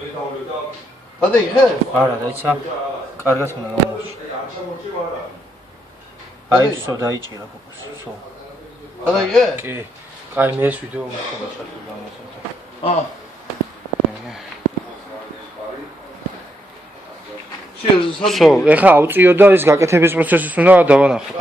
Hadi gel. არა, დაიცა. კარგად უნდა გამოვში. აი, სო დაიჭირა ფოკუს. სო. Hadi gel. კი. კაი, მე ეს ვიდეო მოხდა ჩართული გამოსათა. სო, ეხლა ავწიო და ის გაკეთების პროცესის უნდა დავანახო.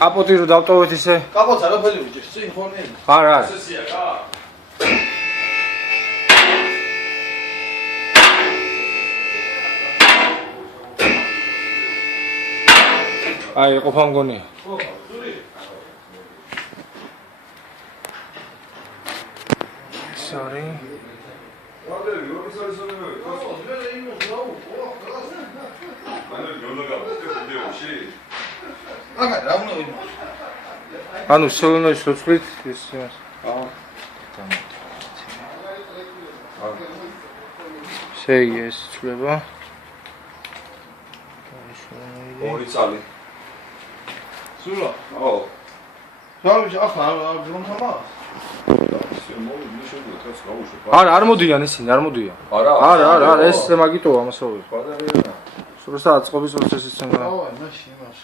კაპოტი რო დავტოვეთ ისე? კაპოტს არაფერი ვიჭერს, წინ ხონი. არა. აი, ყოფა მგონია. Sorry. ანუ სოლონის როცვლით ის იმას. შეიეს ცვლება. ორი წალი. სულა. ო. თავი ახლა რომ თამა. არა, არ მოდიან ისინი, არ მოდიან. არა, ეს მაგიტოა ამასოვე. просто აწყობის პროცესიც უნდა. აუ, მაშინ იმას.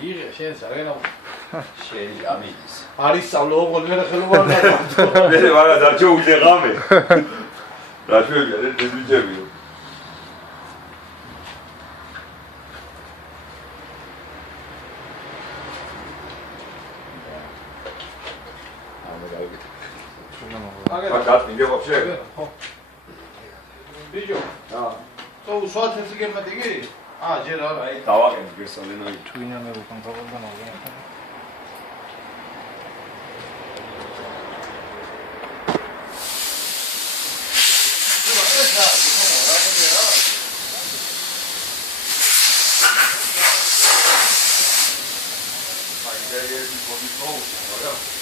იღე, შენ საგენა. შენი ამის. არის სწავლო ყოველდღე ხელოვან და. მე ვარა დარჩო უჯე ღამე. რაშვებია, ეს ბიჭები. Агат, иди вообще. Бижо. Да. То усват ეს გერმატი კი? ჯერ არა. დავაგენ გესალენაი. თუ ვინა მე უკან გავაგდა მოგენ. აი, ეს ის ბოდიშოუ, რა?